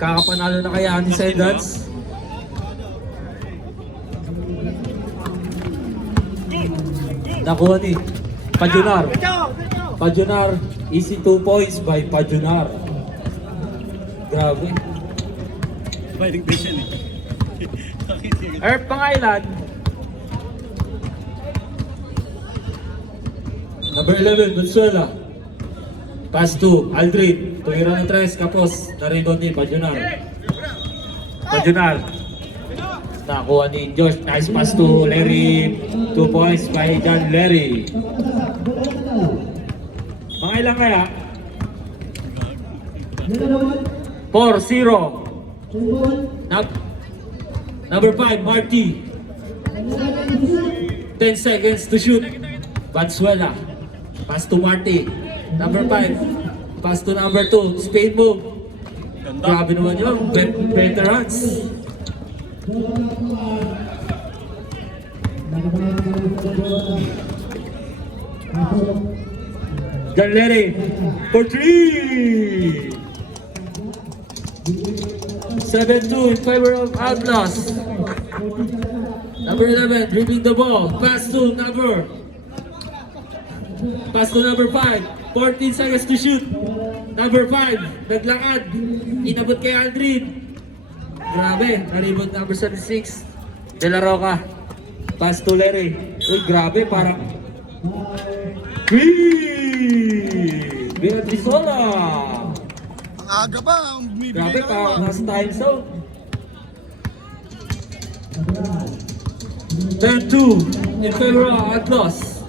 Kakapanalo na kaya ni Sendans. Nakuha ni Pajunar. Pajunar, easy 2 points by Pajunar. Grabe. Balik vision eh. Earth Pangailan. Number 11, Venezuela. Pass to Aldrin. Tumira ng 3, kapos. Na-rebound ni Pajunar. Pajunar. Nakuha ni Josh. Nice pass to Larry. 2 points by John Larry. Mga ilang kaya? 4-0. Number 5, Marty. 10 seconds to shoot. Venezuela. Pass to Marty. Number 5. Pass to number 2. Spade move. Grabe naman yun. Veterans. John Larry for 3. 7-2 in favor of Outlaws. Number 11 dribbling the ball. Pass to number 5. 14 seconds to shoot. Number 5 naglakad. Inabot kay Aldrin. Grabe. Na-rebound number 76. De La Roca. Pass to Larry. Uy, grabe. Parang Beatriz Sola. Ang aga pa, ang bumibigay Grabe, na parang nasa time zone. 10-2 in favor of Atlas.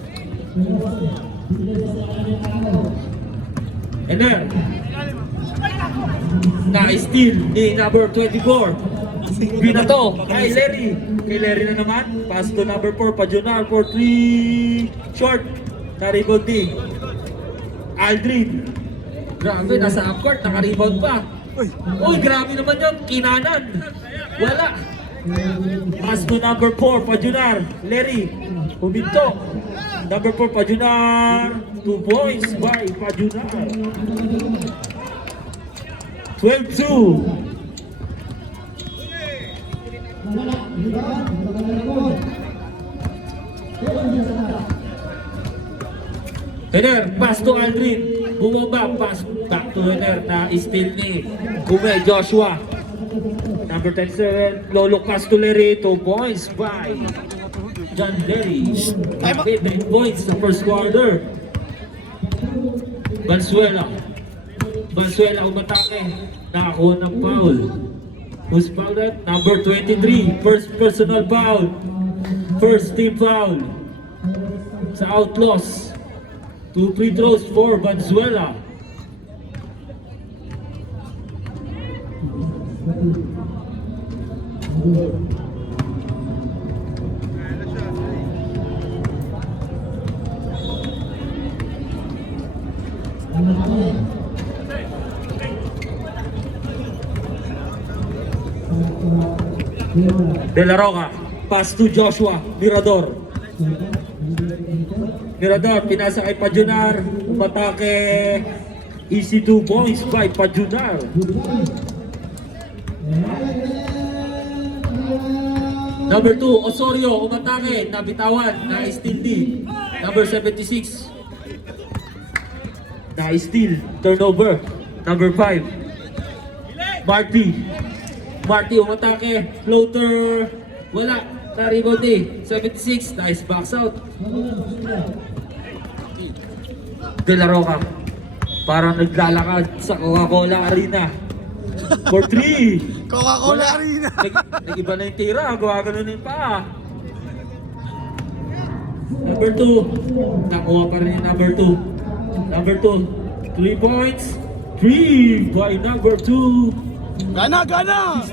And then, na-steal ni number 24. Binato kay Larry. Kay Larry na naman. Pass to number 4, Pajunar for 3. Short. Na-rebound ni Aldrin. Grabe, nasa upcourt, naka-rebound pa. Uy, grabe naman yun. Kinanan. Wala. Pass to number 4, Pajunar. Larry. Huminto. Number 4, Pajunar. 2 points by Pajunar. 12-2. Hener, pass to Aldrin. Bumaba, pass back to Hener na steal ni Kume Joshua. Number 10-7, Lolo pass to Larry. 2 points by John Larry. 8 points sa first quarter. Venezuela. Venezuela umatake. Nakakuha ng foul. Who's fouled at? Number 23. First personal foul. First team foul. Sa Outlaws. 2 free throws for Venezuela. De La Roca, pass to Joshua Mirador. Mirador, pinasa kay Pajunar, umatake. Easy 2 points by Pajunar. Number 2, Osorio, umatake, nabitawan, na-steal D. Number 76, na-steal, turnover. Number 5, Marty, umatake, floater, wala, na-rebound D. 76, nice box out. De La Roca, parang naglalakad sa Coca-Cola Arena. For 3. Coca-Cola Arena. Nag-iba na yung tira, gawa ganun yung paa. Number 2, nakuha pa rin yung number 2. Number 2, 3 points. 3 by number 2. Gana!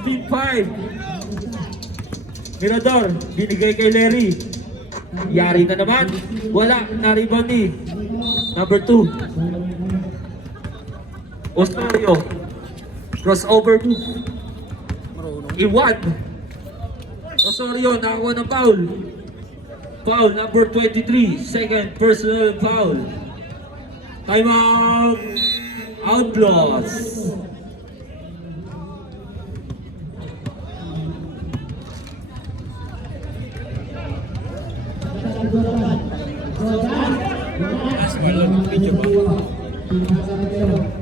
16-5. Mirador, binigay kay Larry. Yari na naman. Wala, na-rebound ni number 2. Osorio. Crossover 2. Iwan. Osorio, nakakuha ng foul. Foul number 23. Second personal foul. Time out. Outlaws.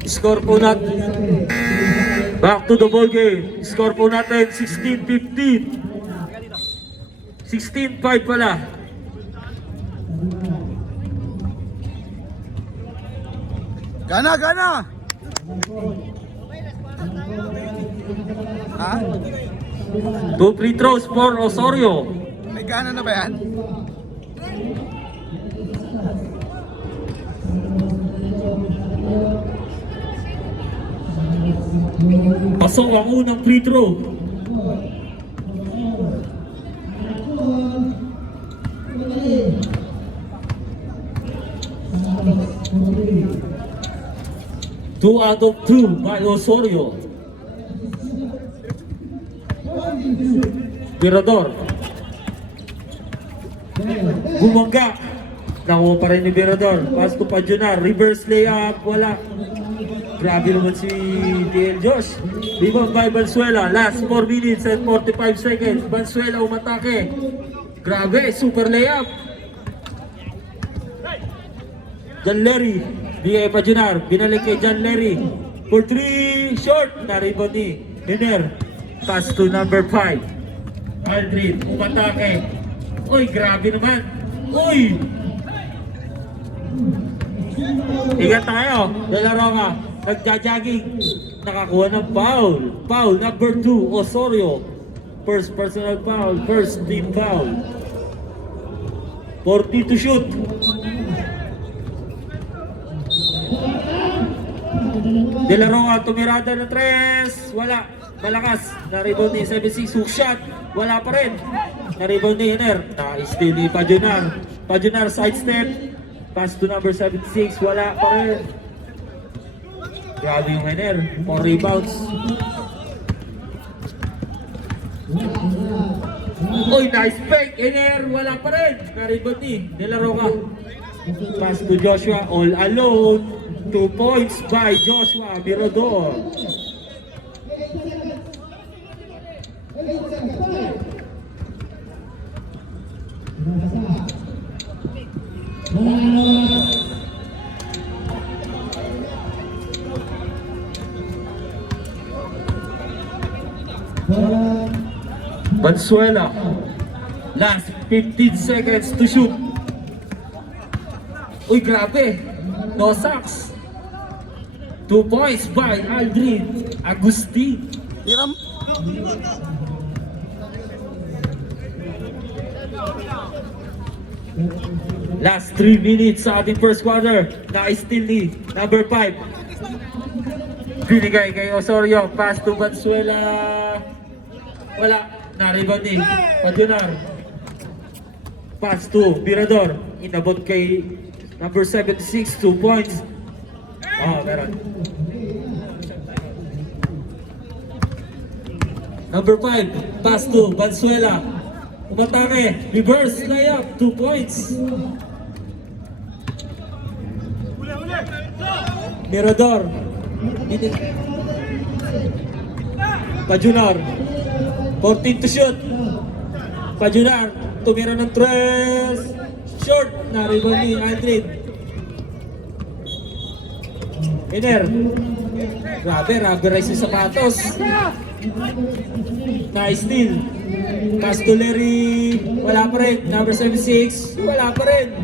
Score po natin. Back to the ball game. Score po natin 16-15. 16-5 pala. Gana, gana! Ha? 2 free throws for Osorio. May gana na ba yan? Pasok ang unang free throw. Two out of two by Osorio. Birador. Bumangga. Nakuha pa rin ni Birador. Pass to Pajunar. Reverse layup. Wala. Grabe naman si DL Josh. Rebound by Bansuela. Last 4 minutes and 45 seconds. Bansuela umatake. Grabe. Super layup. John Larry. Bigay Pajunar. Binalik kay John Larry. For 3. Short. Na-rebound ni Hiner. Pass to number 5. Aldrin. Umatake. Uy, grabe naman. Uy! Ingat tayo. Lalaro ka. Nagja-jogging. Nakakuha ng foul. Foul number 2. Osorio. First personal foul. First team foul. 40 to shoot. De La Roa, tumirada ng 3. Wala. Malakas. Na-rebound ni 76. Hook shot. Wala pa rin. Na-rebound ni Hiner. Na-steal ni Pajunar. Pajunar sidestep. Pass to number 76. Wala pa rin. Grabe yung Hiner. 4 rebounds. Uy, nice fake. Hiner. Wala pa rin. Na-rebound ni De La Roa. Pass to Joshua. All alone. 2 points by Joshua Mirador. Bansuela. Last 15 seconds to shoot. Uy, grabe. No sacks. 2 points by Aldrin Agustin. Hiram. Last 3 minutes sa ating first quarter. Na-steal ni number 5. Binigay kay Osorio. Pass to Bansuela. Wala. Na-rebound ni Pajunar. Pass to Birador. Inabot kay number 76. 2 points. Oh, meron. Number 5. Pass to Bansuela. Umatake. Reverse layup. 2 points. Mirador. Pajunar. 14 to shoot. Pajunar. Tumira ng 3. Short. Na-rebound ni Aldrin. Hiner. Grabe. Rubberized yung sapatos. Na-steal. Pass to Larry. Wala pa rin. Number 76. Wala pa rin.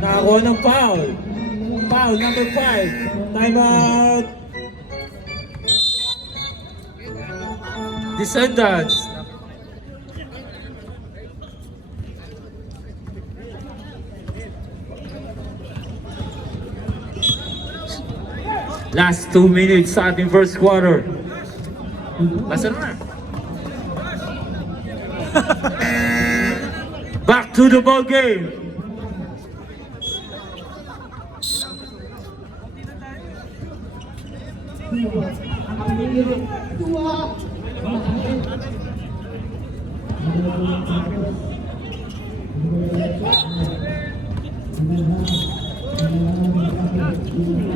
Nakakuha ng foul. Foul number 5. Timeout. Descendants. Last 2 minutes sa ating first quarter. Basta na. Back to the ball game.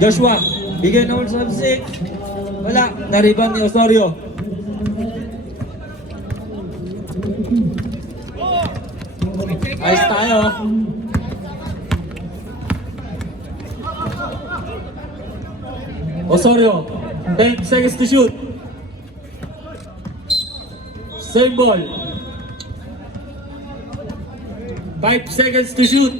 Joshua, bigay na sa 6. Wala, na-rebound ni Osorio. Ayos tayo. Osorio, 10 seconds to shoot. Same ball. 5 seconds to shoot.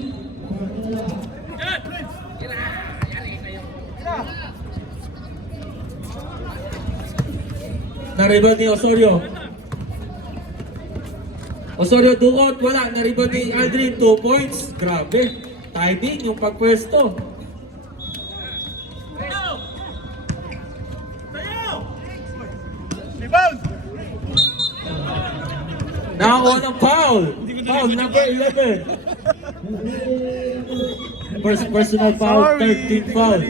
Na-rebound ni Osorio. Osorio dukot, wala. Na-rebound ni Aldrin, 2 points. Grabe. Timing yung pagpwesto. Nakakuha ng foul. Foul number 11. First personal foul, 13 foul.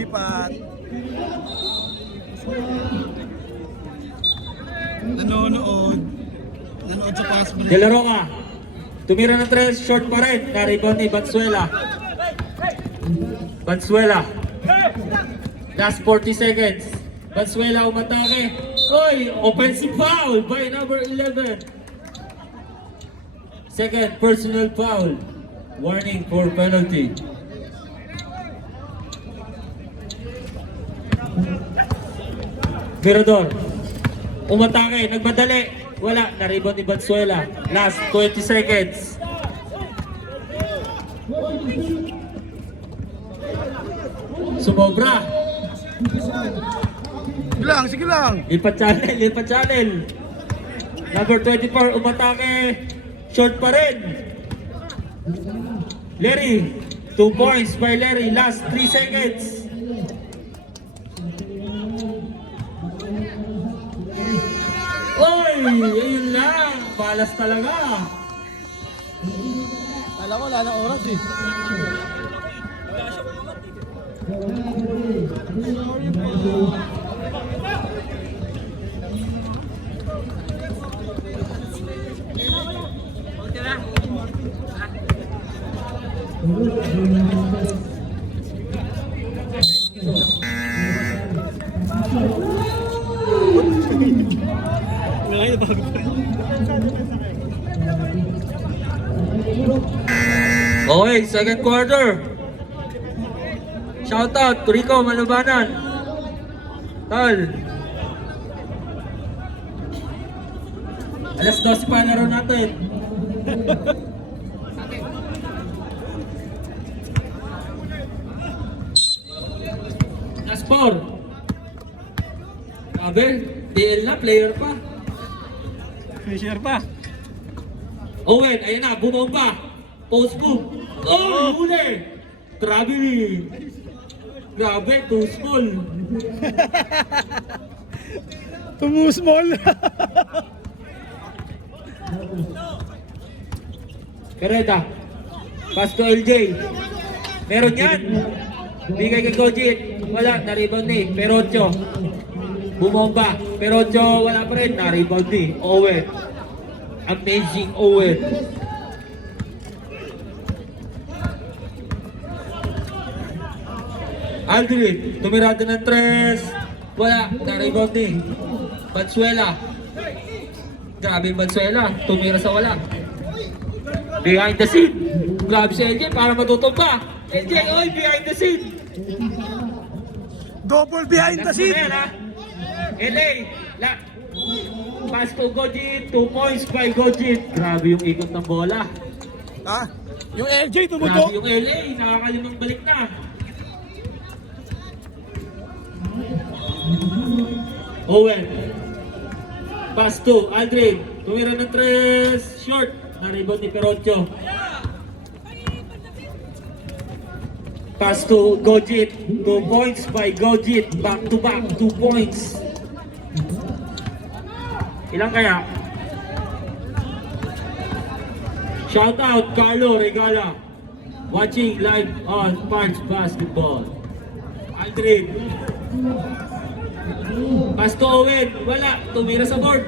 Nanonood sa pass break. De La Roca. Tumira ng 3, short pa rin. Na-rebound ni Valenzuela. Valenzuela. Last 40 seconds. Valenzuela umatake. Oy! Offensive foul by number 11. Second personal foul. Warning for penalty. Mirador. Umatake, nagmadali. Wala, na-rebound ni Valenzuela. Last 20 seconds. Sumobra. Sige lang. Lipat channel. Number 24, umatake. Short pa rin. Larry, 2 points by Larry. Last 3 seconds. Oy! Ayun lang. Balas talaga. Kala ko wala na oras eh. Okay, second quarter. Shout out, Rico Malubanan. Tol. Alas 12 pa laro natin. Last 4. Sabi, DL na, player pa. Finisher pa. Owen, ayun na, bumomba. Post move. Oh, huli! Grabe. Grabe, too small. Too small. Pereda. Pass to LJ. Meron yan. Bigay kay Gojit. Wala, na-rebound ni Perocho. Bumomba. Perocho, wala pa rin. Na-rebound ni Owen. Amazing Owen. Aldrin, tumirada ng 3. Wala, na-rebound ni Valenzuela. Grabe yung Valenzuela, tumira sa wala. Behind the scene. Grabe si LJ para matutumba. LJ, oy, behind the scene. Double behind the Last mo scene. na yan, ha? LA, pass to Gojit, 2 points by Gojit. Grabe yung ikot ng bola. Ha? Yung LJ Grabe tumutok. yung LA, nakakalimang balik na. Owen. Pass to Aldrin. Tumira ng 3. Short. Na-rebound ni Perocho. Pass to Gojit. 2 points by Gojit. Back to back. 2 points. Ilang kaya? Shout out Carlo Regala. Watching live on Parts Basketball. Aldrin. Pass to Owen. Wala. Tumira sa board.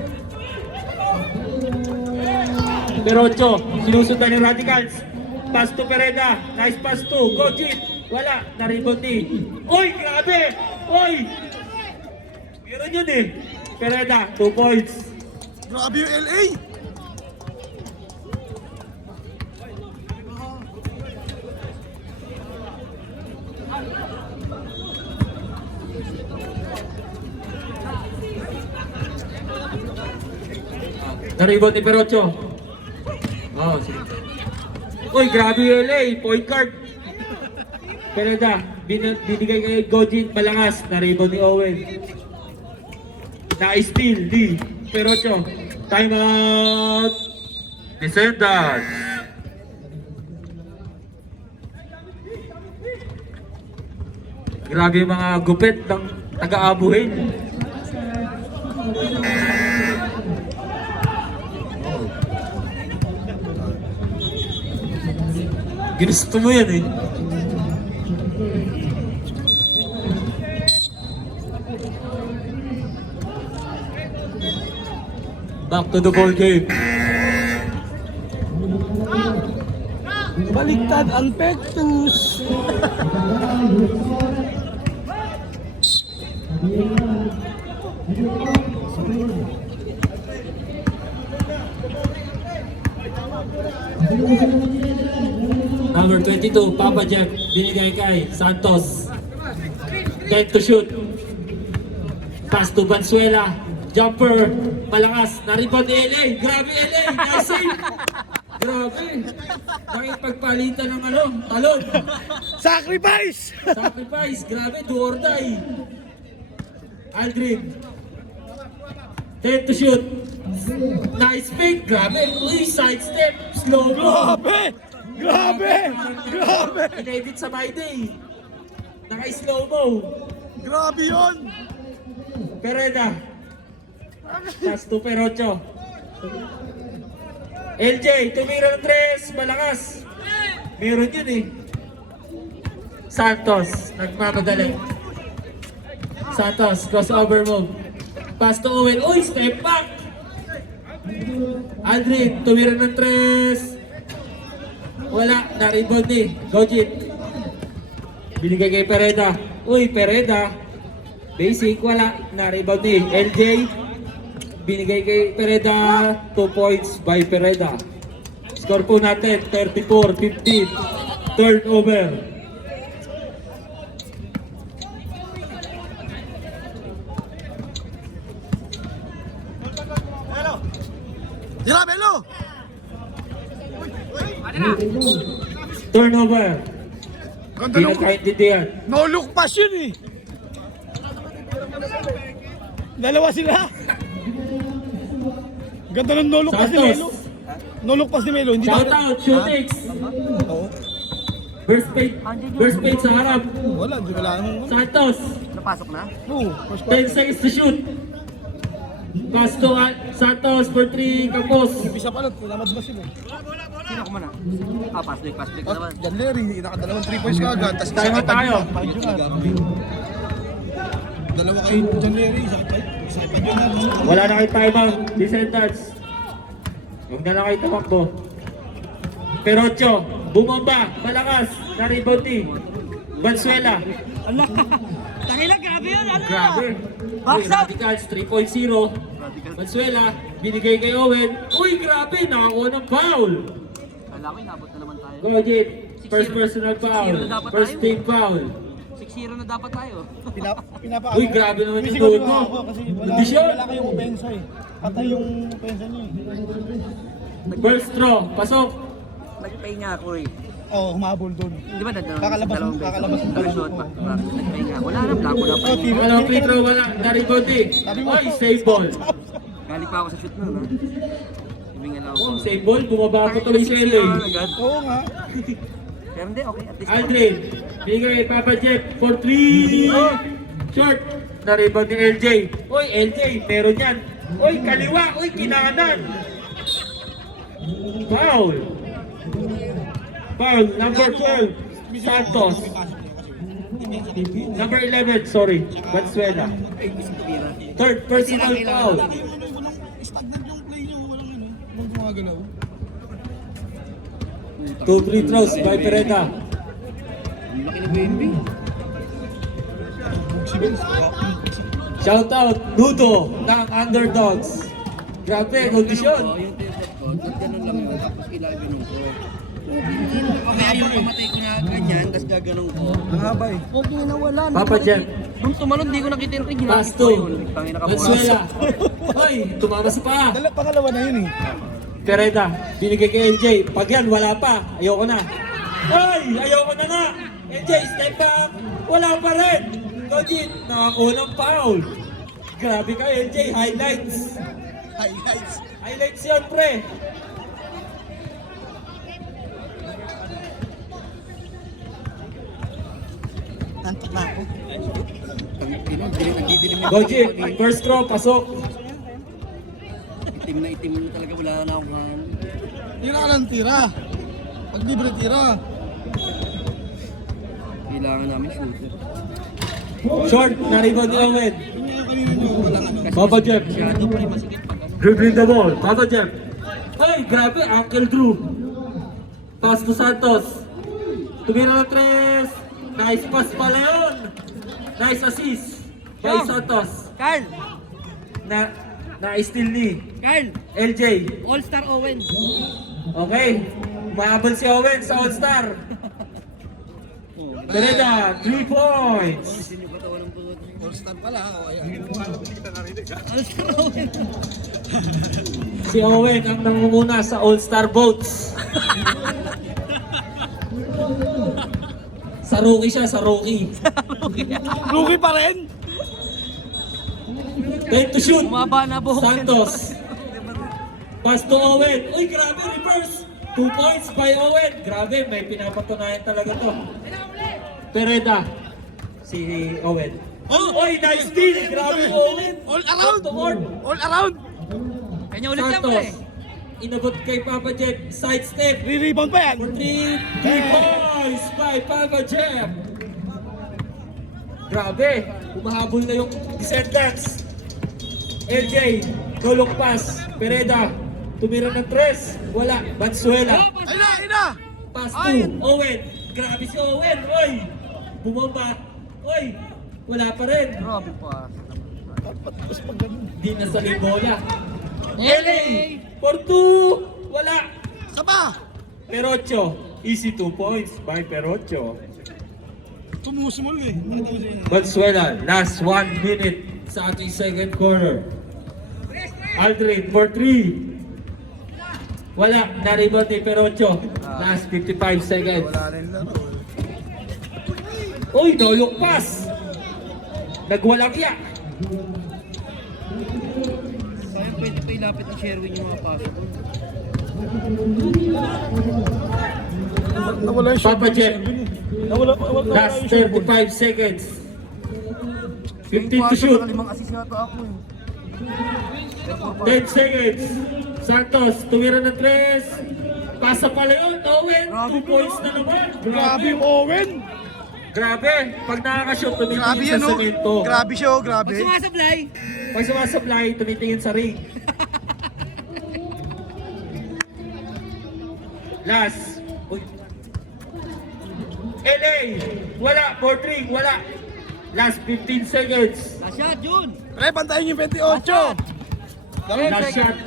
Perocho. Sinusundan yung Radicals. Pass to Pereda. Nice pass to Gojit. Wala. Na-rebound ni. Oy! Grabe! Oy! Meron yun eh. Pereda. 2 points. Grabe yung LA. Na-rebound ni Perocho. Oh, sige. Uy, grabe yung LA. Point guard. Pereda, binigay kay Gojin Malangas. Na-rebound ni Owen. Na-steal di Perocho. Time out. Descendants. Grabe yung mga gupit ng taga-abuhin. Ginusto mo yan eh. Back to the ball game. Baliktad ang Pectus. Number 22, Papa Jack, binigay kay Santos. 10 to shoot. Pass to Valenzuela. Jumper, malakas. Na-rebound ni LA. Grabe LA, nice save. Grabe. Nakipagpalitan ng talon. Sacrifice! Sacrifice, grabe, do or die. Aldrin. 10 to shoot. Nice pick, grabe. Uy, sidestep, slow mo. Grabe! Grabe! Grabe! In-edit sa my day. Naka-slow mo. Grabe yun! Pereda. Pass to Perocho. LJ, tumira ng 3, malakas. Meron yun eh. Santos, nagmamadali. Santos, crossover move. Pass to Owen. Uy, step back! Aldrin, tumira ng 3. Wala, na-rebound ni Gojit. Binigay kay Pereda. Uy, Pereda. Basic, wala. Na-rebound ni LJ. Binigay kay Pereda. 2 points by Pereda. Score po natin, 34-15. Turnover. Tira, Melo! Turnover. Ganda Hindi ng... na kaintindihan. No look pass yun eh. Dalawa sila. Ganda ng no look pass ni Melo. Santos. No look pass ni Melo. Hindi Shout na... out, shootings. Burst fade sa harap. Wala, di wala namang... Santos. Napasok na? Oo, first 10 seconds to shoot. Pass to Santos for 3, Campos. Isa pa lang, tinamad ba sila? Sino ko muna? Ah, pass break ka naman. Jan Larry, nakadalawang 3 points ka agad. Tas Tayo tayo. Dalawa kay Jan Larry, isa kay Jan. Wala na kayo timeout. Descendants. Huwag na lang kayo tumakbo. Perocho. Bumamba. Malakas. Na-rebound ni Valenzuela. Tangina, grabe yun! Ano? Grabe. Uy, Radicals 3.0. Valenzuela. Binigay kay Owen. Uy, grabe. Nakakuha ng foul. Kala ko inabot na naman tayo. Gojit. First personal foul. First team foul. 6-0 na dapat tayo. Pinapa Uy, grabe naman yung Siguro goal mo. ako kasi wala Kondisyon. kayong opensa eh. Patay yung opensa niyo eh. First throw. Pasok. Nag-pay nga ako eh. Oo, humabol doon. Di ba dadalawang Kakalabas mo, kakalabas mo. Shot pa. Nag-pay nga. Wala na, blanco na pa. Oh, tiro. Walang free throw. Wala. Na-rebound eh. Uy, save ball. Galing pa ako sa shoot nun, ha? Ibingan lang ako. Oh, save ball. Bumaba ko tuloy sa LA. Agad. Oo nga. Pero hindi, okay. At least. Aldrin, bigay Papa Jeff for 3. Short. Na-rebound ni LJ. Uy, LJ, meron yan. Uy, kaliwa. Uy, kinanan. Foul. Foul. Number 12. Santos. Number 11, sorry. Valenzuela. Third personal foul. Stagnant yung play niyo, walang ano, walang gumagalaw. 2 free throws by Pereda. Ang laki ni BNB. Shout out, Nudo ng Underdogs. Grabe, kondisyon. Yung t-shirt ko, ganun lang yun. Tapos ilalim ko. Kung ayaw pumatay ko na ganyan, Tapos gaganong ko. Ang haba eh. Huwag nyo nawala. Papa Jeff. Nung tumalon, di ko nakita yung ring. Pass to. Valenzuela. Hoy, tumama sa paa. Pangalawa na yun eh. Pereda, binigay kay LJ. Pag yan, wala pa. Ayoko na. Ay, ayoko na nga. LJ, step back. Wala pa rin. Gojit, nakakuha ng foul. Grabe ka, LJ. Highlights. Highlights yan, pre. Antik na ako. Gojit, first throw, pasok. Itim na itim na talaga. Wala na akong kan. Tira ka lang tira. Pag libre tira. Kailangan namin shooter. Short, na-rebound ni Owen. Yun nga yung kanina nyo. Wala nga. Papa Jeff. Masyado pa rin masikip pag Dribbling the ball. Papa Jeff. Ay, grabe. Uncle Drew. Pass to Santos. Tumira ng tres. Nice pass pala yun. Nice assist. By Santos. Carl! Na-steal ni Carl! LJ. All-Star Owen! Okay. Mahabol si Owen sa All-Star. Pereda, 3 points. Hindi nyo katawan ng puto. All-star pala. O, ayan. All-Star Owen! Si Owen ang nangunguna sa All-Star votes. Sa rookie siya, sa rookie. Rookie pa rin. Time to shoot. Bumaba na buhok. Santos. Pass to Owen. Uy, grabe, reverse. 2 points by Owen. Grabe, may pinapatunayan talaga to. Pereda. Si Owen. Uy, nice steal. Grabe, Owen. All around. Top to board. All around. Kanya ulit yan, Santos. pre. Inabot kay Papa Jeff. Side step. Re-rebound pa yan. For 3 points by Papa Jeff. Grabe, umahabol na yung Descendants. LJ, tulong pass. Pereda, tumira ng tres. Wala, Valenzuela. Ayun na, ayun na. Pass to Owen. Grabe si Owen. Oy, bumaba. Oy, wala pa rin. Grabe pa. Tapos pag ganun. Di na sa bola. LA, for 2. Wala. Saba! Perocho, easy 2 points by Perocho. Tumusumol eh. Nakita mo siya. Valenzuela, last 1 minute sa ating second quarter. Aldrin for 3. Wala, na-rebound ni Perocho. Last 55 seconds. Wala rin laro. Uy, no-look pass. Nagwalagya. Sayang pwede pa ilapit ni Sherwin yung mga pasok. Nawala yung Papa Jeff, Nawala last 35 seconds. 15 to shoot. Limang assist yata ako eh. 10 seconds. Santos, tumira ng 3. Pasa pala yun. Owen, 2 points na naman. Grabe yung Owen. Grabe. Pag nakakashoot, Grabe tumitingin yan sa oh. semento. Grabe siya oh, grabe. Pag sumasablay, Pag sumasablay, tumitingin sa ring. Last. Uy. LA, wala. 4-3, wala. Last 15 seconds. last shot, Jun! Pre, pantayin yung 28. Last shot.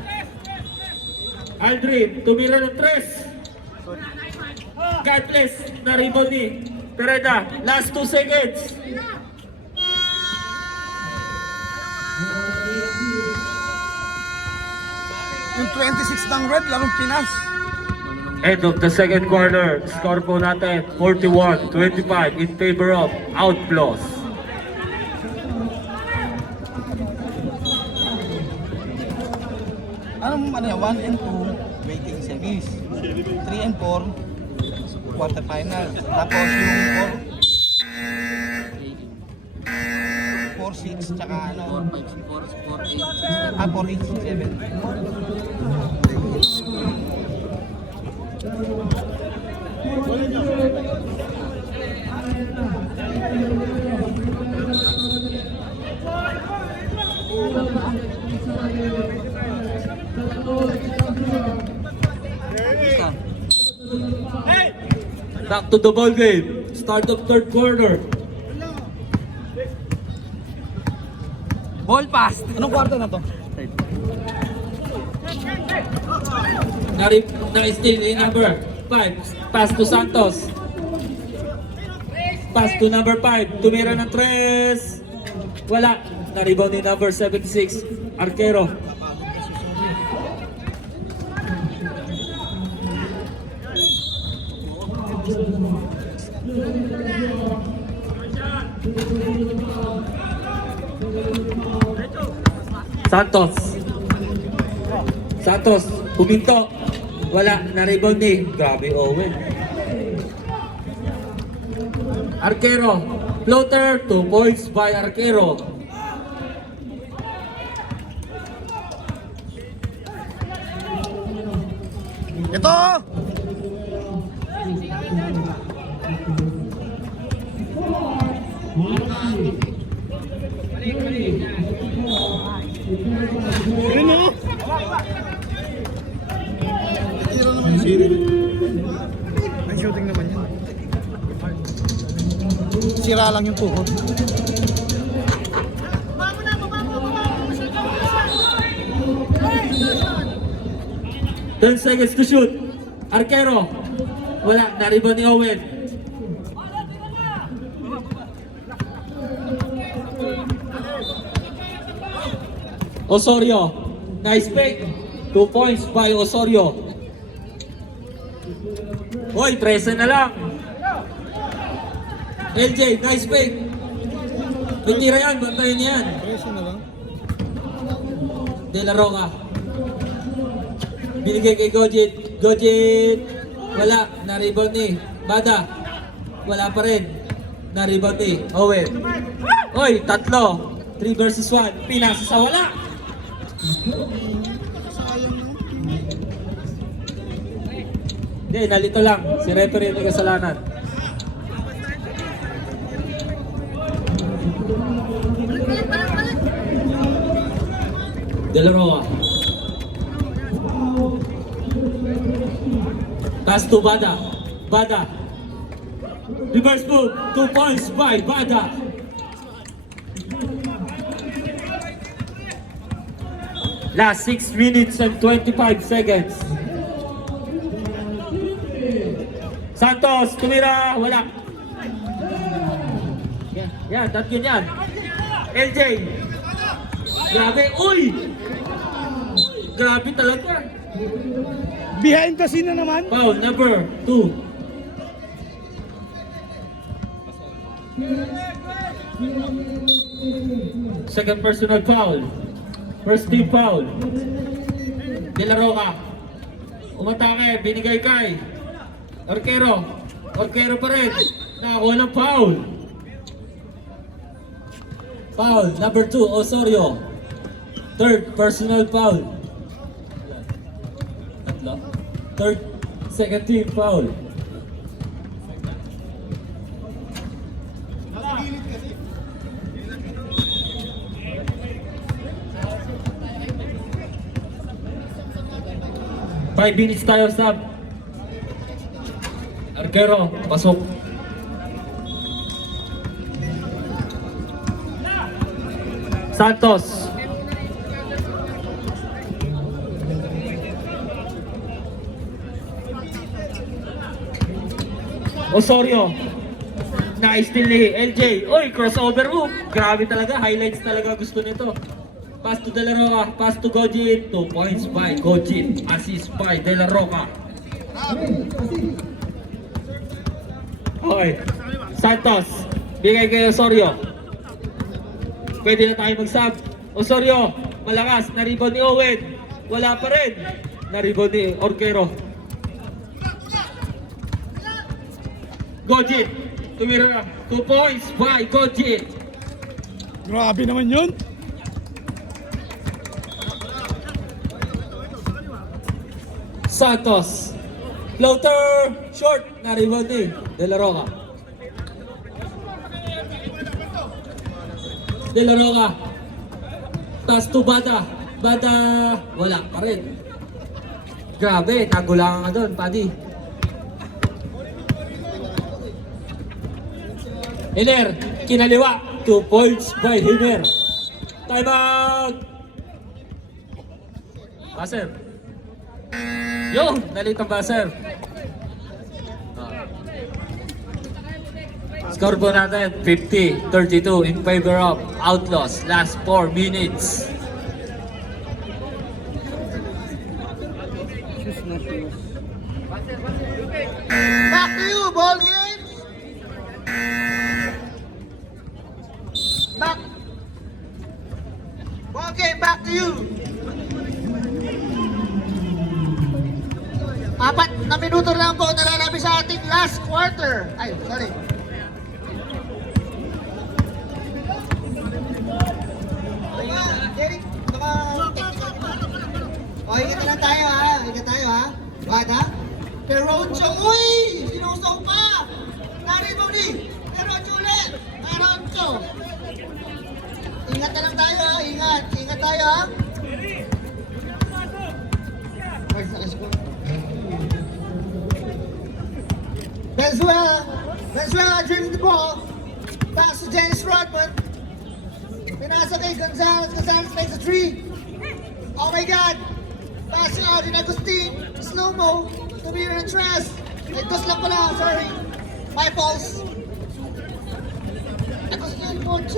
Aldrin, tumira ng 3. God bless, na-rebound ni Pereda. Last 2 seconds. Yung 26 ng red, larong Pinas. End of the second quarter. Score po natin 41-25 in favor of Outlaws. Ano yan? 1 and 2, waiting semis. 3 and 4, quarterfinal. Tapos yung 4, 6, tsaka ano, 4, 8, 7. Back to the ball game. Start of third quarter. Ball pass! Anong kwarto na to? Na-steal ni number 5. Pass to Santos. Pass to number 5. Tumira ng 3. Wala. Na-rebound ni number 76. Arquero. Santos. Santos. Huminto. Wala. Na-rebound ni. Grabe, Owen. Arquero. Floater. 2 points by Arquero. Ito! Yun o! Tira naman yung siri. May shooting naman yan. Sira lang yung tuhod. 10 seconds to shoot. Arquero. Wala. Na-rebound ni Owen. Osorio. Nice pick. 2 points by Osorio. Hoy, 13 na lang. LJ, nice pick. Pitira yan, bantayin niya yan. Preso na lang. De La Roca. Binigay kay Gojit. Gojit. Wala. Na-rebound ni Bada. Wala pa rin. Na-rebound ni Owen. Hoy, tatlo. 3 versus 1. Pinasa sa wala. Hindi, nalito lang. Si referee may kasalanan. De La Roca. Pass to Bada. Bada. Reverse move. 2 points by Bada. Last 6 minutes and 25 seconds. Santos, tumira. Wala. Yan, tatkin yan. LJ. Grabe. Uy! Grabe talaga. Behind the scene na naman. Foul number 2. Second personal foul. First team foul. De La Roca. Umatake, binigay kay Arquero. Arquero pa rin. Nakakuha ng foul. Foul number 2, Osorio. Third personal foul. Third, second team foul. Five minutes tayo sub. Arquero, pasok. Santos. Osorio. Na-steal ni LJ. Oy, crossover hook. Grabe talaga. Highlights talaga gusto nito. Pass to De La Roca. Pass to Gojit. 2 points by Gojit. Assist by De La Roca. Okay. Santos. Bigay kay Osorio. Pwede na tayo mag-sub. Osorio. Malakas. Na-rebound ni Owen. Wala pa rin. Na-rebound ni Arquero. Gojit. Tumira. 2 points by Gojit. Grabe naman yun. Santos. Floater. Short. Na-rebound ni De La Roca. De La Roca. Pass to Bada. Bada. Wala pa rin. Grabe. Nagulangan nga doon, Paddy. Hiner, kinaliwa. 2 points by Hiner. Time out! Baser. Yo, nalit ang baser. Score po natin 50-32 in favor of Outlaws. Last 4 minutes. Back to you, ball game. Back. Ball game, back to you. 4 na minuto lang po nalalabi sa ating last quarter. Ay, sorry. Derek, o, ingat na lang tayo ha. Ingat tayo ha. Bata. Peroncho, uy! Sinusok pa! Nari mo ni! Peroncho ulit! Peroncho! Ingat na lang tayo ha. Ingat. Ingat tayo ha. Venezuela dribbles the ball. Pass to Dennis Rodman. Pinasa kay Gonzalez. Gonzalez makes a 3. Oh my God! Pass out in Agustin. Slow-mo. Tumira ng Tres. Nagdos lang pala. Sorry. My faults. Agustin for 2.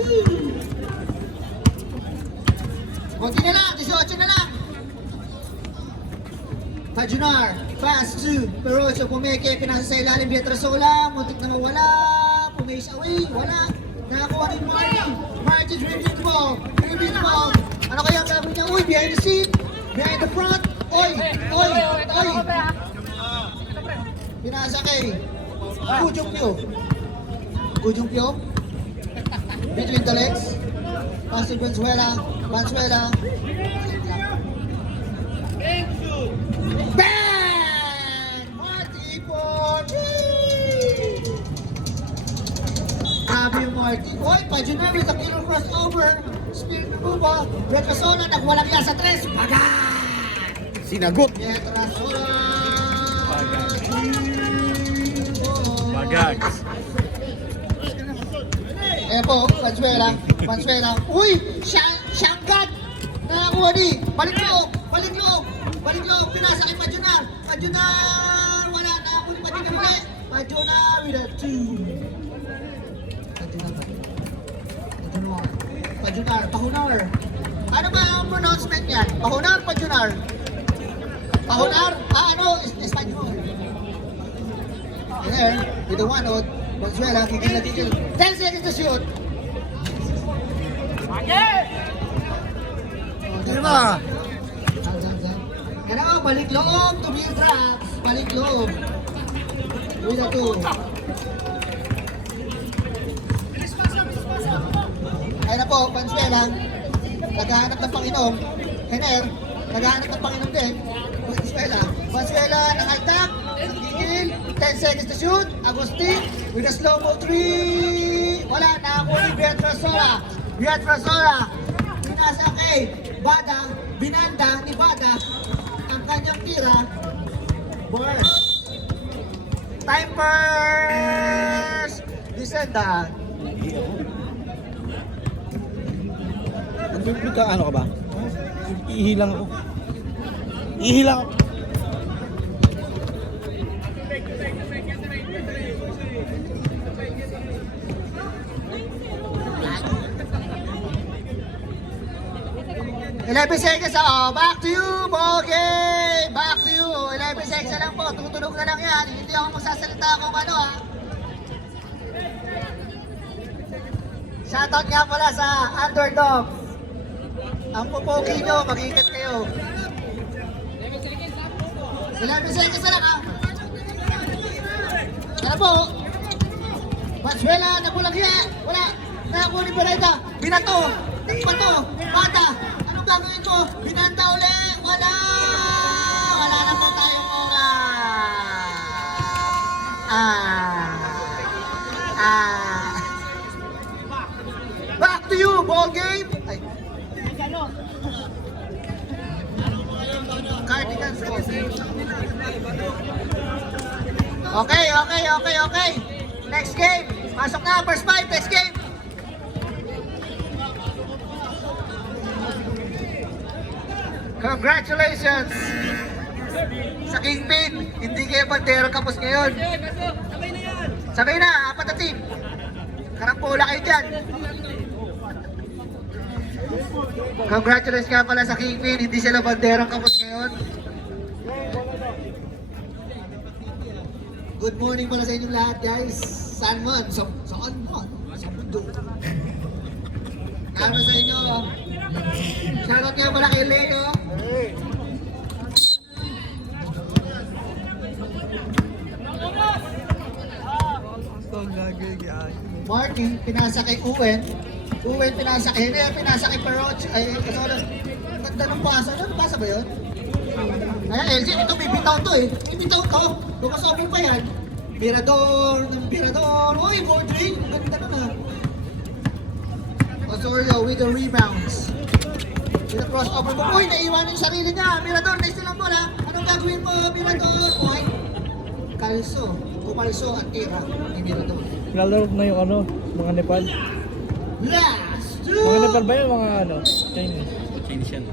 Konti na lang. 18 na lang. Pajunar, pass to Perocho, pumeke, pinasa sa ilalim, Pietrasola, muntik na mawala, pumace away, wala, nakakuha ni Marty, Marty dribbling the ball, ano kaya ang gagawin niya, uy, behind the scene, behind the front, oy, pinasa kay Kujong Pyo, between the legs, pass to Valenzuela, bang! Marty for 3! Grabe yung Marty. Oy, Pajunar with a killer crossover. Spirit Ruba. Retrasola, nagwalang yan sa 3. Pagan! Sinagot. Retrasola. Bagag. Po, Valenzuela. Uy! Shangat! Nakakuha ni. Balik loob. Pinasa kay Pajunar. Wala. Nakakuha ni Pajunar ulit. Pajunar with a 2. Pajunar. Ano ba ang pronouncement niyan? Pajunar. Espanyol. There, with the 1 out. Valenzuela, kikil. 10 seconds to shoot. Diba? Kaya balik loob, tumingin tracks. Balik loob. With a 2. Ayun na po, Valenzuela. Naghahanap ng Panginoon. Hener, naghahanap ng Panginoon din. Valenzuela, naka-attack. Nagigil. 10 seconds to shoot. Agustin with a slow-mo 3. Wala, nakakuha ni Pietrasola. Pinasa kay Bada. Binanda ni Bada ang kanyang tira. Burst. Time burst. Descenda. Ano ka ba? Ihilang ako. Eleven seconds, back to you, Bogey! Back to you, 11 seconds na lang po, tutulog na lang yan, hindi ako magsasalita kung ano ha. Shoutout nga pala sa Underdog. Ang pupogi nyo, mag-iingat kayo. 11 seconds na lang ha. Ano po? Valenzuela, nagulagya, wala. Nakakuha ni Barayda, binato, bata. Anong gagawin ko? Binanda ulit, wala na po tayong oras. Back to you, ball game. Ay. Cardigans. Okay. Next game. Pasok na, first 5, next game. Congratulations sa Kingpin. Hindi kayo bandera kapos ngayon. Sabay na, 4 na team. Karambola kayo dyan. Congratulations nga pala sa Kingpin, hindi sila banderang kapos ngayon. Good morning pala sa inyong lahat guys. Saan man? Saan man? Sa mundo. Kano sa inyo? Shoutout nga pala kay Leo. Martin, pinasa kay Uwen. Uwen, pinasa kay Hiner, pinasa kay Peroch. Ay, sorry. Ganda ng pasa. Ano pasa ba yun? Ay, LG, ito may bitaw to eh. May bitaw to. Lumasover pa yan. Mirador ng Mirador. Uy, Mordring. Ganda na na. Osorio with the rebounds. With the crossover mo. Uy, naiwan yung sarili niya. Mirador, nice na lang mo na. Anong gagawin mo, Mirador? Uy, kalso. Kumalso at tira ni Mirador. Lalaro na yung ano, mga Nepal. Last two! Mga Nepal ba yun? Mga ano, Chinese? Chinese yan.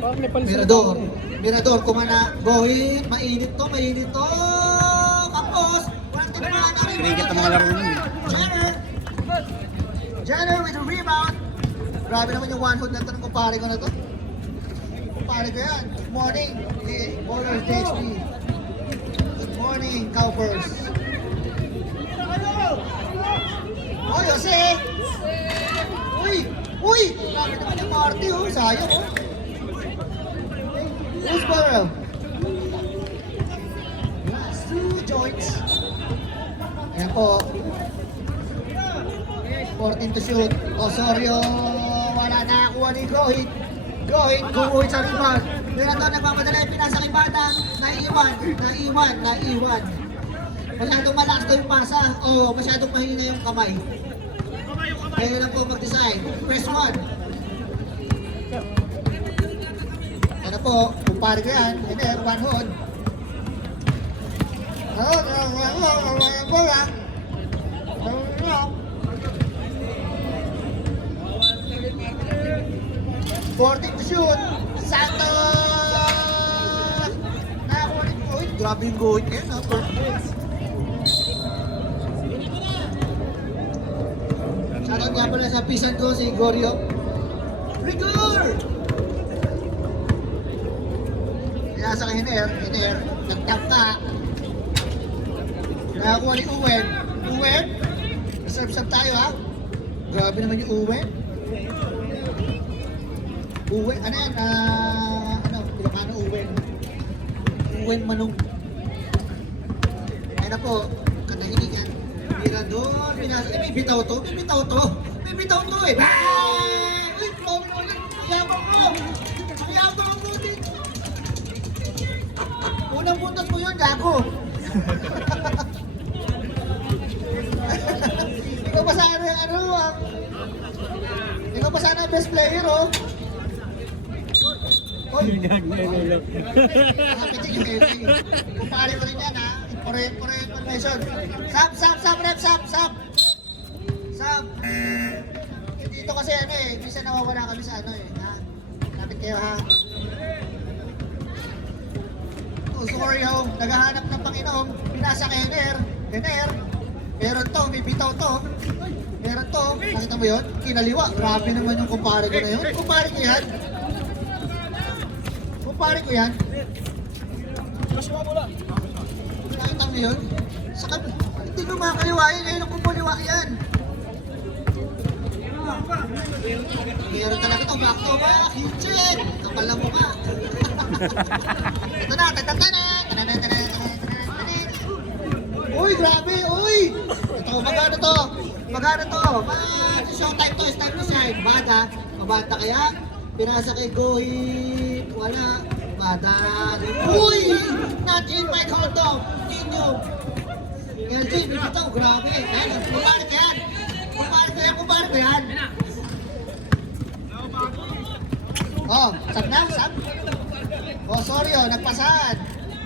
Parang Nepal sila. Mirador. Mirador, kumana. Gohit. Mainit to, mainit to. Kapos. Walang tinamaan na rin. Cricket ang mga laro nun eh. Jenner. Jenner with a rebound. Grabe naman yung one hood na ito ng kumpare ko na to. Kumpare ko yan. Good morning. Bowlers DHP. Good morning, Cowpers. Oy, Jose! Uy! Uy! Grabe naman yung party, oh. Sayang, oh. Who's Burrow? Last two joints. Ayan po. 14 to shoot. Osorio. Wala na nakuha ni Gohit. Gohit, gumuhit sa rebound. Meron to, nagmamadala yung pinasa kay Bata. Naiwan. Masyadong malakas daw yung pasa. Oo, masyadong mahina yung kamay. Kaya lang po mag-design. Press 1. Ano po, kumpare ko yan. Hiner, one hood. Bola. 14 to shoot. Santos! Nakakuha ni Gohit. Grabe yung Gohit ngayon. Shoutout nga pala sa pisan ko, si Gorio. Rigor! Pinasa kay Hiner, nagtangka. Nakakuha ni Uwen. Uwen? Serve-serve tayo ha. Grabe naman yung Uwen. Uwen, ano yan? Pilipano Uwen. Uwen Manong. Ayun na po, katahimikan. Mirador, may bitaw to. May bitaw to eh. Uy, grabe naman yan. Yabang mo din. Unang puntos mo yun, gago. Ikaw pa sana ikaw pa sana best player, oh. Oy! Nakapitin yung LG. Kumpare ko rin yan, ha? For information. Sab! Dito kasi minsan nawawala kami sa ha? Lapit kayo, ha? Oh, sorry, ho. Naghahanap ng Panginoon. Pinasa kay Hiner. Meron to, may bitaw to. Meron to. Nakita mo yun? Kinaliwa. Grabe naman yung kumpare ko na yun. Kumpare ko yan. Nakita mo yun? Hindi mo makakaliwain. Ngayon ang kumuliwa yan. Meron talaga ito. Back to back. Hit. Kapal na mukha. Ito na. Uy, grabe. Uy. Ito, magano to? Showtime to. It's time to shine. Bada. Mabata kaya? Pinasa kay Gohit. Wala. Bada. Uy! Not in my condo. Ninyo. LG, dito. Grabe. Kumpare ko yan. Oh, sab na. Oh, sorry, nagpasan.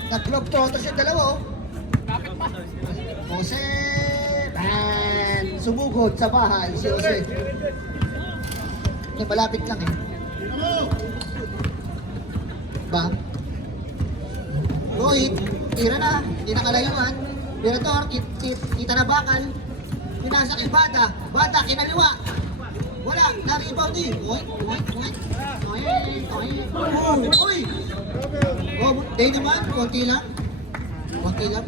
Nag-globetrotters yung dalawa, oh. Jose. Sumugod sa bahay si Jose. Malapit lang eh. Ba? Gohit, tira na. Hindi na kalayuan. Mirador, kita na bakal. Pinasa kay Bada. Bada, kinaliwa. Wala, na-rebound eh. Oy. Uy! Oh, day naman, konti lang. Konti lang.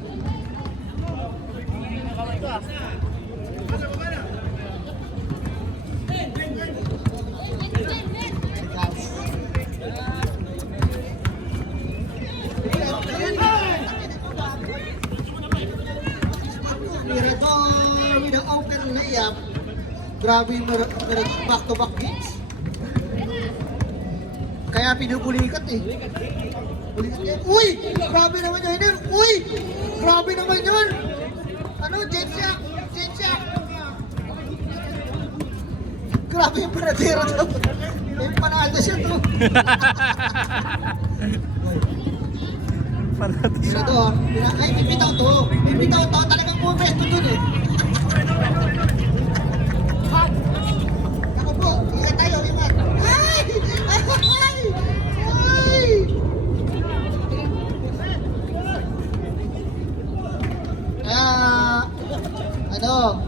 Mirador with the open layup. Grabe yung Mirador back-to-back hits. Kaya pinubulikat eh. Bulikat yan. Uy! Grabe naman yun. Uy! Grabe naman yun! Ano? Jet shock! Grabe yung panatira to. Yung panalo siya to. Mirador. Ay, bibitaw to. Bibitaw to. Talagang pumesto dun eh. Ako po. Ingat tayo. Ingat. Ay!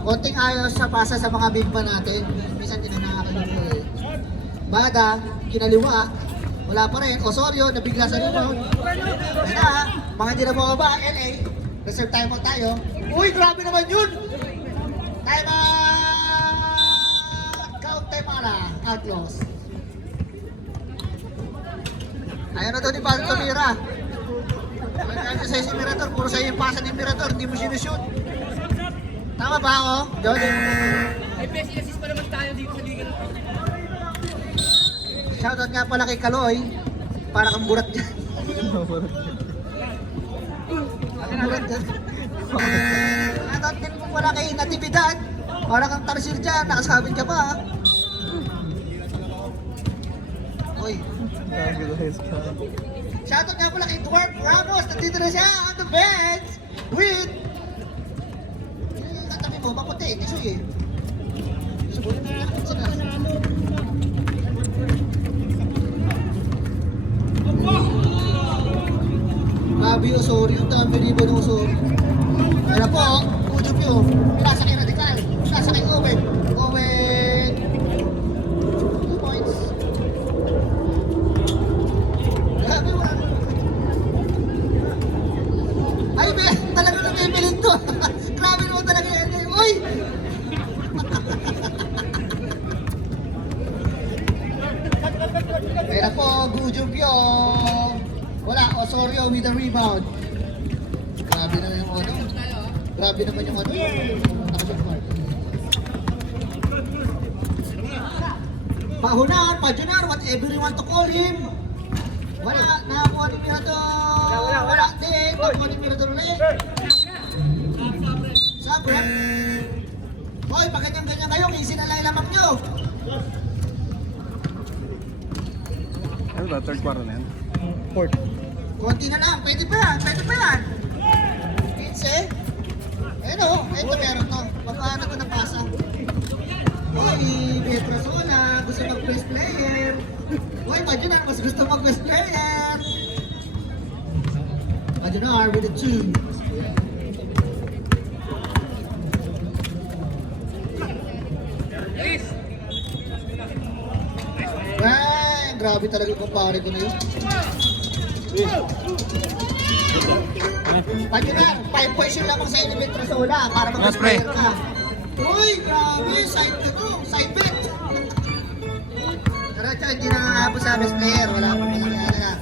Konting ayos sa pasa sa mga big man natin. Minsan din ang nakakalimutan eh. Bada, kinaliwa. Wala pa rin. Osorio, nabigla sa lunod. Kaya, mga hindi na bumaba, LA. Reserve time mo tayo. Uy, grabe naman yun! Time out! Count time ala, Outlaws. Ayaw na daw ni Padre Tomira. Ayaw sa'yo si Mirador, puro sa'yo yung pasa ni Mirador, hindi mo sinushoot. Tama ba ako, Jody? Ay, best assist pa naman tayo dito sa Liga ng Shoutout nga pala kay Kaloy. Para kang burat dyan. Burat dyan. Shoutout din po pala kay Natividad. Para kang Tarsil dyan. Nakasabit ka pa. Uy. Shoutout nga pala kay Dwarf Ramos. Nandito na siya on the bench. With... Yung katabi mo, maputi. Tisoy eh. Subunin na natin sila. Grabe yung Osorio, dami ribo ng Osorio. Kaya po, Udyop yun. Pinasa kay Radical, pinasa kay Owen. 2 points. Grabe, wala na. Ay, talaga nang ipilit to. Grabe naman talaga yan. Uy! Kaya po, Udyop yun. Wala, Osorio with the rebound. Grabe na yung ano. Grabe naman yung ano. Nakashoot mark. Pahunan, Pajunar, whatever you want to call him. Wala, nakakuha ni Mirador. Wala, din. Nakakuha ni Mirador ulit. Sabre. Hoy, pag ganyan-ganyan kayo, easy na lang ilamak nyo. Ano ba? Third quarter na yan? Konti na lang, pwede pa yan, pwede pa yan. 15. Ayun o, ito meron to. Papaano ko napasa? Uy, Petrosola, gusto mag-best player. Uy, Pajunar, mas gusto mag-best player. Pajunar with a 2. Ay, grabe talaga yung kumpare ko na yun. Pajunar, 5 points yun lamang sa inibit Trasola para mag-player ka. Uy, grabe, side bet. Diretso, hindi na nga po sa best player, wala pa na.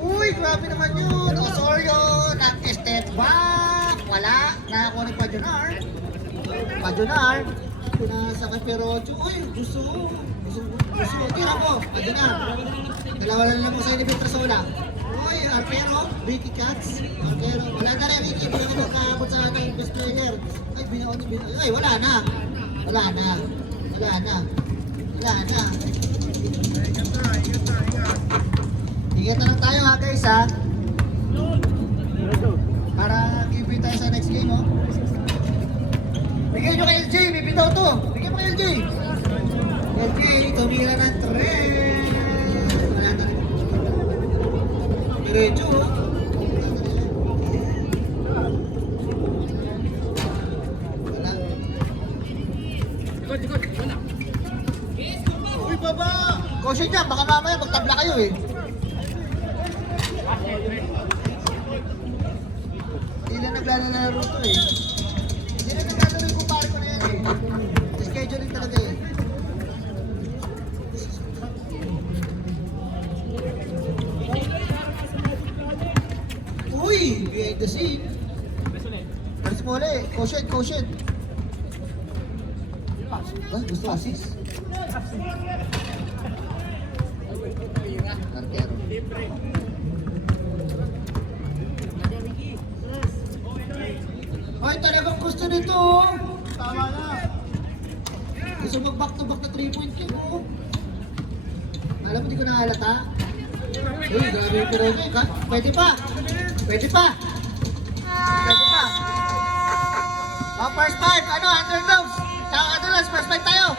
Uy, grabe naman yun. Osorio, nag-step back. Wala, nakakuha ni Pajunar, pinasa kay Perocho. Uy, gusto ko. Tira ko, Pajunar. Dalawa lang lang mo sa inibit Trasola. Uy, Arpero, Ricky Katz. Arpero, wala na rin Ricky. Hindi ako nakaabot sa ating best player. Ay, ay, wala na. Ingat na lang tayo ha guys ha. Para give tayo sa next game oh. Bigyan nyo kay LJ, bibitaw to. Bigyan mo kay LJ. LJ, tumira ng 3. Wala na rin. Diretso oh. Caution niya, baka mamaya magtabla kayo eh. Hindi na naglalaro to eh. Hindi na naglalaro yung kumpare ko na yan eh. Scheduling talaga eh. Uy! Behind the scene. Alis mo ulit. Caution. Ah, gusto assist? Arquero. Ay, talagang gusto nito oh. Tama na. Gusto mag back to back na 3-point kick oh. Alam mo, di ko nahalata. Uy, grabe yung pirogay ha. Pwede pa. Oh, first five. Ano, underdogs. Tsaka ano lang, first five tayo.